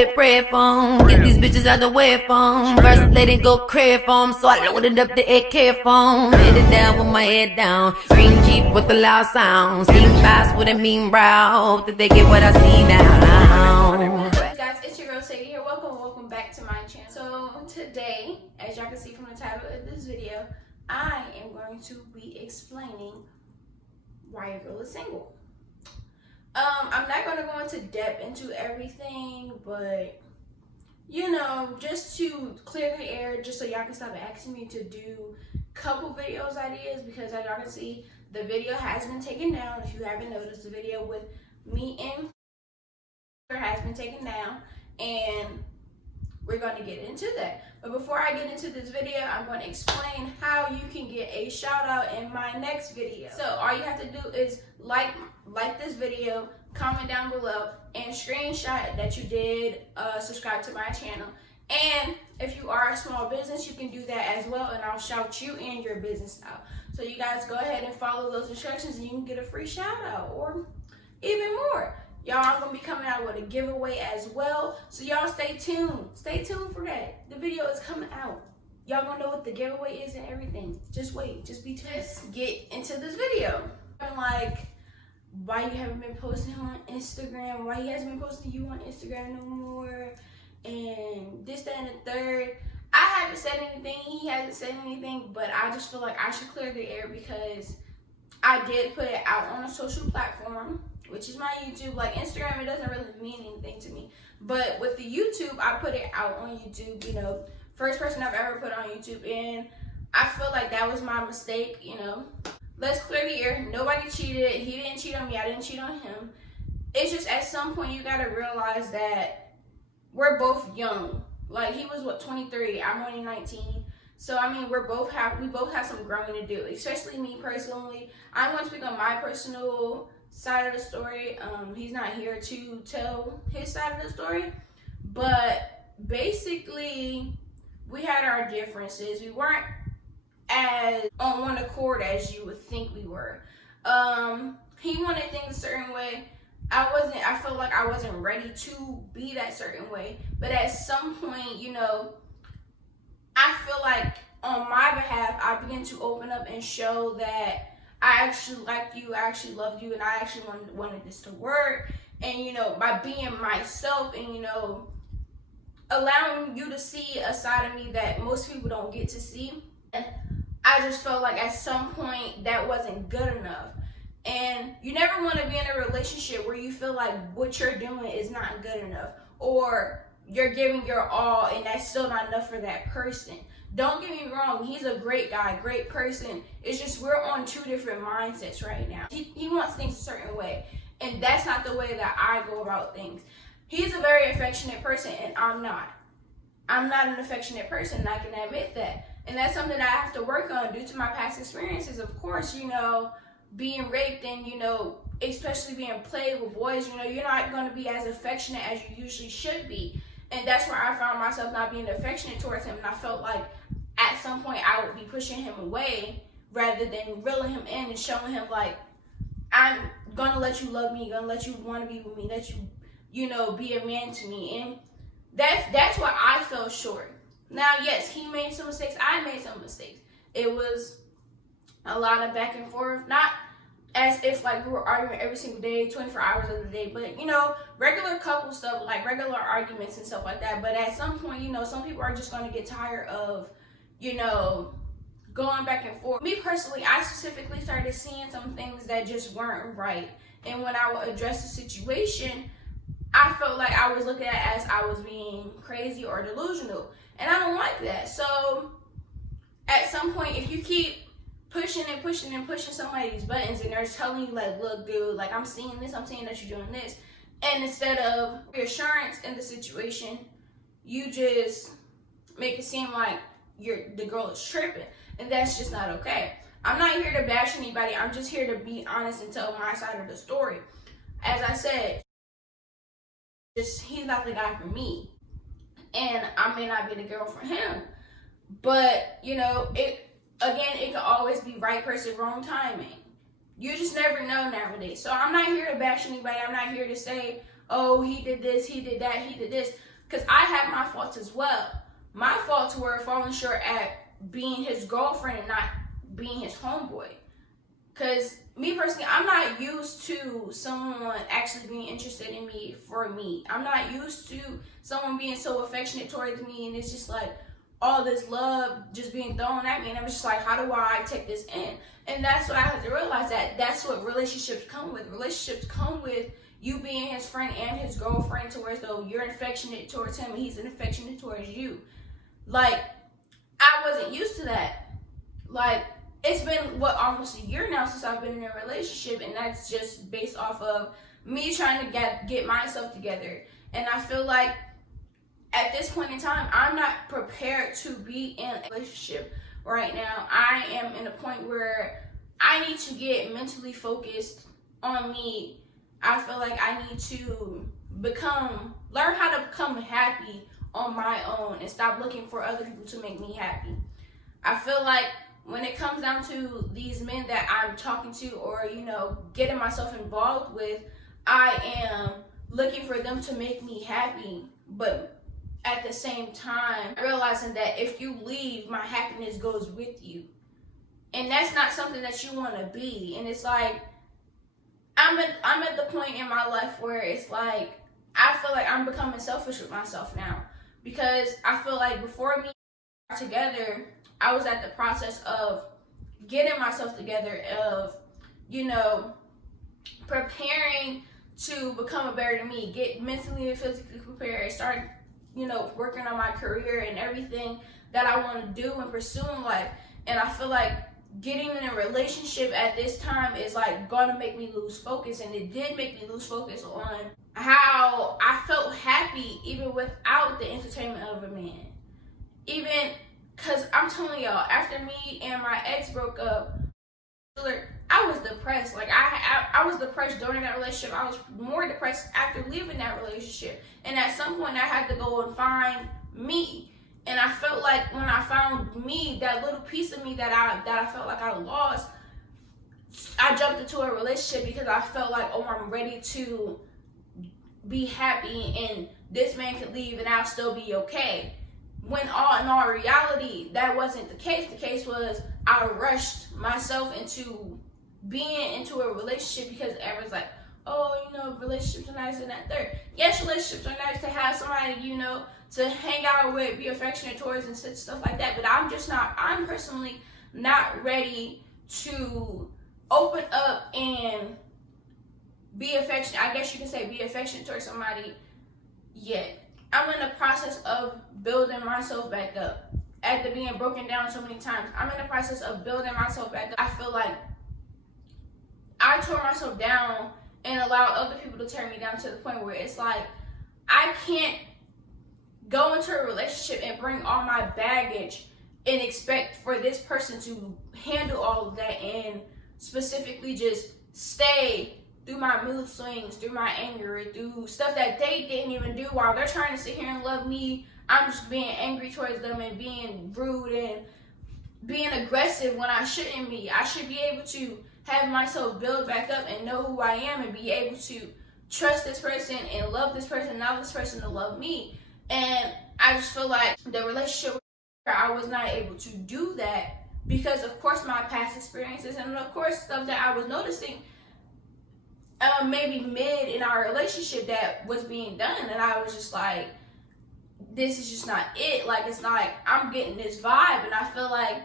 better pray for 'em. Get these bitches out the way for 'em. First lady go crave for 'em, so I loaded up the AK for 'em. Headed down with my head down. Green Jeep with the loud sound. Steam fast with a mean brow. Hope that they get what I see now. Hey guys, it's your girl Sadie here. Welcome back to my channel. So today, as y'all can see from the title of this video, I am going to be explaining why your girl is single. I'm not going to go into depth into everything, but you know, just to clear the air, just so y'all can stop asking me to do couple videos ideas, because as y'all can see, the video has been taken down. If you haven't noticed, the video with me and has been taken down, and we're going to get into that. But before I get into this video, I'm going to explain how you can get a shout out in my next video. So all you have to do is like this video, comment down below, and screenshot that you did subscribe to my channel. And if you are a small business, you can do that as well, and I'll shout you and your business out. So you guys go ahead and follow those instructions, and you can get a free shout out or even more. Y'all are going to be coming out with a giveaway as well. So y'all stay tuned. Stay tuned for that. The video is coming out. Y'all going to know what the giveaway is and everything. Just wait. Just be tuned. Let's get into this video. I'm like, why you haven't been posting on Instagram? Why he hasn't been posting you on Instagram no more? And this, that, and the third. I haven't said anything. He hasn't said anything. But I just feel like I should clear the air, because I did put it out on a social platform, which is my YouTube. Like Instagram, it doesn't really mean anything to me. But with the YouTube, I put it out on YouTube, you know, first person I've ever put on YouTube. And I feel like that was my mistake, you know. Let's clear the air. Nobody cheated. He didn't cheat on me. I didn't cheat on him. It's just at some point you got to realize that we're both young. Like he was, what, 23? I'm only 19. So, I mean, we both have some growing to do, especially me personally. I'm going to speak on my personal side of the story. He's not here to tell his side of the story, but basically we had our differences. We weren't as on one accord as you would think we were. He wanted things a certain way. I felt like I wasn't ready to be that certain way, but at some point, you know, I feel like on my behalf, I began to open up and show that I actually liked you, I actually loved you, and I actually wanted this to work. And, you know, by being myself and, you know, allowing you to see a side of me that most people don't get to see. And I just felt like at some point that wasn't good enough. And you never want to be in a relationship where you feel like what you're doing is not good enough, or you're giving your all and that's still not enough for that person. Don't get me wrong, he's a great guy, great person. It's just we're on two different mindsets right now. He wants things a certain way, and that's not the way that I go about things. He's a very affectionate person, and I'm not. I'm not an affectionate person, and I can admit that. And that's something that I have to work on due to my past experiences. Of course, you know, being raped and, you know, especially being played with boys, you know, you're not going to be as affectionate as you usually should be. And that's where I found myself not being affectionate towards him. And I felt like at some point I would be pushing him away rather than reeling him in and showing him like, I'm going to let you love me, going to let you want to be with me, let you, you know, be a man to me. And that's where I fell short. Now, yes, he made some mistakes. I made some mistakes. It was a lot of back and forth, not as if like we were arguing every single day, 24 hours of the day, but you know, regular couple stuff, like regular arguments and stuff like that. But at some point, you know, some people are just going to get tired of, you know, going back and forth. Me personally, I specifically started seeing some things that just weren't right. And when I would address the situation, I felt like I was looked at as I was being crazy or delusional. And I don't like that. So at some point, if you keep pushing and pushing and pushing somebody's buttons and they're telling you like, look, dude, like I'm seeing this, I'm seeing that you're doing this. And instead of reassurance in the situation, you just make it seem like the girl is tripping. And that's just not okay. I'm not here to bash anybody. I'm just here to be honest and tell my side of the story. As I said, he's not the guy for me. And I may not be the girl for him. But, you know, it can always be right person, wrong timing. You just never know nowadays. So I'm not here to bash anybody. I'm not here to say, oh, he did this, he did that, he did this. because I have my faults as well. My faults were falling short at being his girlfriend and not being his homeboy. Because me personally, I'm not used to someone actually being interested in me for me. I'm not used to someone being so affectionate towards me, and it's just like all this love just being thrown at me, and I'm just like, how do I take this in? And that's what I have to realize, that that's what relationships come with. Relationships come with you being his friend and his girlfriend, to where though you're affectionate towards him and he's affectionate towards you. Like, I wasn't used to that. Like, it's been almost a year now since I've been in a relationship, and that's just based off of me trying to get myself together. And I feel like at this point in time, I'm not prepared to be in a relationship right now. I am in a point where I need to get mentally focused on me. I feel like I need to learn how to become happy on my own and stop looking for other people to make me happy. I feel like when it comes down to these men that I'm talking to, or, getting myself involved with, I am looking for them to make me happy. But at the same time, realizing that if you leave, my happiness goes with you. And that's not something that you want to be. And it's like, I'm at the point in my life where it's like, I feel like I'm becoming selfish with myself now. Because I feel like before me together, I was at the process of getting myself together, of, preparing to become a better me, get mentally and physically prepared, start, working on my career and everything that I want to do and pursue in life. And I feel like getting in a relationship at this time is like gonna make me lose focus, and it did make me lose focus on how I felt happy even without the entertainment of a man. Even because I'm telling y'all, after me and my ex broke up, I was depressed. Like, I was depressed during that relationship. I was more depressed after leaving that relationship. And at some point, I had to go and find me. And I felt like when I found me, that little piece of me that I felt like I lost, I jumped into a relationship because I felt like, oh, I'm ready to be happy, and this man could leave and I'll still be okay. When in all reality, that wasn't the case. The case was I rushed myself into being into a relationship because everyone's like, oh, relationships are nice and that third. Yes, relationships are nice to have somebody, to hang out with, be affectionate towards and stuff like that. But I'm personally not ready to open up and be affectionate. I guess you can say be affectionate towards somebody yet. I'm in the process of building myself back up. After being broken down so many times, I'm in the process of building myself back up. I feel like I tore myself down and allowed other people to tear me down to the point where it's like, I can't go into a relationship and bring all my baggage and expect for this person to handle all of that and specifically just stay through my mood swings, through my anger, through stuff that they didn't even do while they're trying to sit here and love me. I'm just being angry towards them and being rude and being aggressive when I shouldn't be. I should be able to have myself build back up and know who I am and be able to trust this person and love this person, and allow this person to love me. And I just feel like the relationship, I was not able to do that because, of course, my past experiences and, of course, stuff that I was noticing maybe mid in our relationship that was being done. And I was just like, this is just not it. Like, it's not like I'm getting this vibe. And I feel like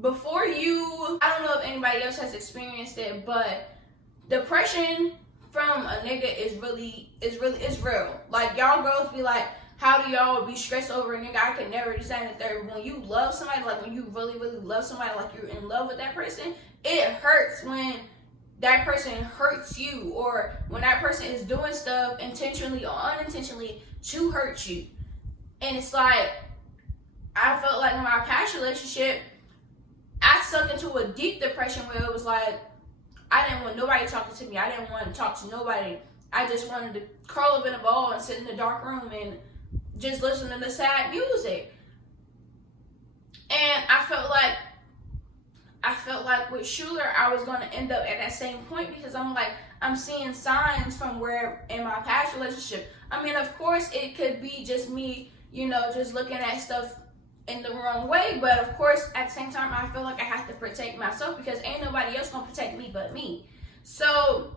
before I don't know if anybody else has experienced it, but depression from a nigga is real. Like, y'all girls be like, how do y'all be stressed over a nigga? I could never decide the third. When you love somebody, like when you really, really love somebody, like you're in love with that person, it hurts when that person hurts you, or when that person is doing stuff intentionally or unintentionally to hurt you. And it's like, I felt like in my past relationship, I sunk into a deep depression where it was like, I didn't want nobody talking to me. I didn't want to talk to nobody. I just wanted to curl up in a ball and sit in the dark room and just listen to the sad music. And I felt like with Schuler, I was going to end up at that same point because I'm like, I'm seeing signs from where in my past relationship. I mean, of course, it could be just me, just looking at stuff in the wrong way. But of course, at the same time, I feel like I have to protect myself because ain't nobody else gonna protect me but me. So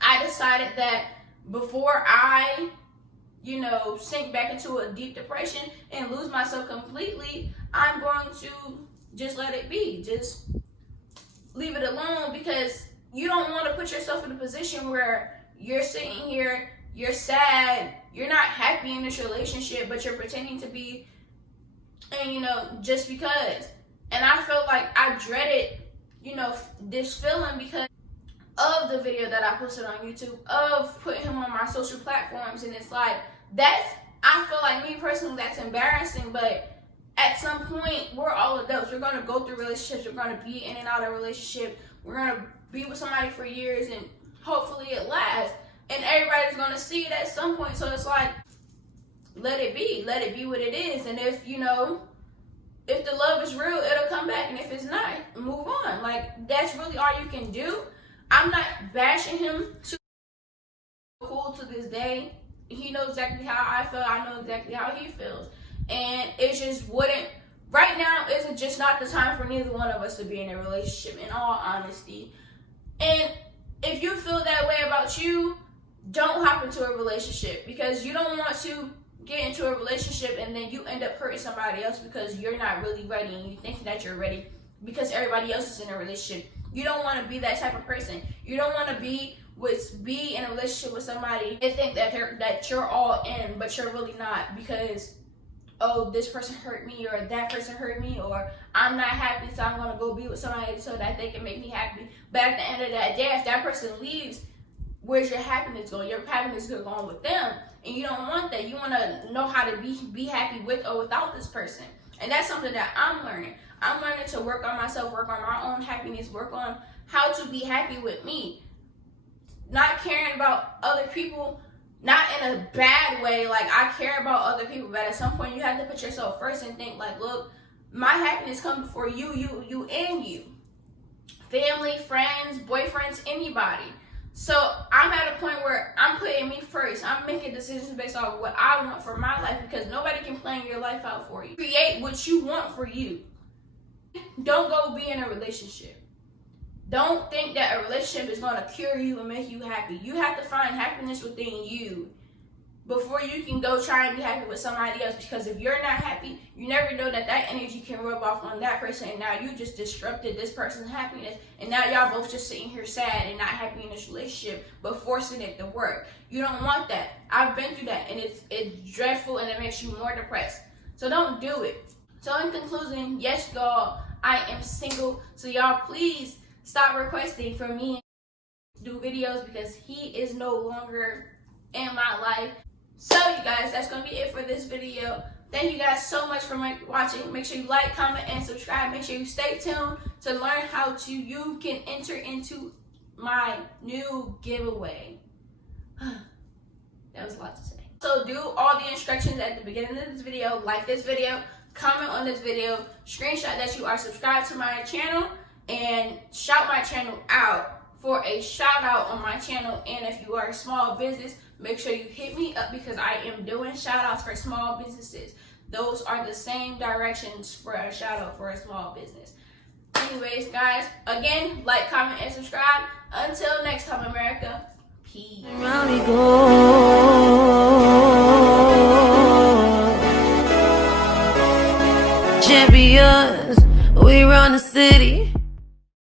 I decided that before I, sink back into a deep depression and lose myself completely, I'm going to just let it be. Just leave it alone, because you don't want to put yourself in a position where you're sitting here, you're sad, you're not happy in this relationship, but you're pretending to be, and just because. And I felt like I dreaded, this feeling because of the video that I posted on YouTube, of putting him on my social platforms. And it's like, I feel like, me personally, that's embarrassing. But at some point, we're all adults. We're going to go through relationships. We're going to be in and out of relationship. We're going to be with somebody for years, and hopefully it lasts. And everybody's going to see it at some point. So it's like, let it be what it is. And if the love is real, it'll come back. And if it's not, move on. Like, that's really all you can do. I'm not bashing him. Cool to this day. He knows exactly how I feel. I know exactly how he feels. And it just wouldn't, right now, isn't just not the time for neither one of us to be in a relationship, in all honesty. And if you feel that way about you, don't hop into a relationship, because you don't want to get into a relationship and then you end up hurting somebody else because you're not really ready and you think that you're ready because everybody else is in a relationship. You don't want to be that type of person. You don't want to be in a relationship with somebody and think that you're all in, but you're really not, because, oh, this person hurt me, or that person hurt me, or I'm not happy, so I'm going to go be with somebody so that they can make me happy. But at the end of that day, if that person leaves, where's your happiness going? Your happiness is going with them, and you don't want that. You want to know how to be happy with or without this person. And that's something that I'm learning. I'm learning to work on myself, work on my own happiness, work on how to be happy with me. Not caring about other people, not in a bad way. Like, I care about other people, but at some point you have to put yourself first and think like, look, my happiness comes before you, and you. Family, friends, boyfriends, anybody. So I'm at a point where I'm putting me first. I'm making decisions based on what I want for my life, because nobody can plan your life out for you. Create what you want for you. Don't go be in a relationship. Don't think that a relationship is going to cure you and make you happy. You have to find happiness within you before you can go try and be happy with somebody else. Because if you're not happy, you never know that energy can rub off on that person, and now you just disrupted this person's happiness, and now y'all both just sitting here sad and not happy in this relationship, but forcing it to work. You don't want that. I've been through that, and it's dreadful, and it makes you more depressed. So don't do it. So in conclusion, yes, y'all, I am single. So y'all, please stop requesting for me to do videos, because he is no longer in my life. So you guys, that's going to be it for this video. Thank you guys so much for watching. Make sure you like, comment, and subscribe. Make sure you stay tuned to learn how you can enter into my new giveaway. That was a lot to say. So do all the instructions at the beginning of this video. Like this video, comment on this video, screenshot that you are subscribed to my channel, and shout my channel out for a shout out on my channel. And if you are a small business, make sure you hit me up, because I am doing shout outs for small businesses. Those are the same directions for a shout out for a small business. Anyways, guys, again, like, comment, and subscribe. Until next time, America, peace. Champions, we run the city.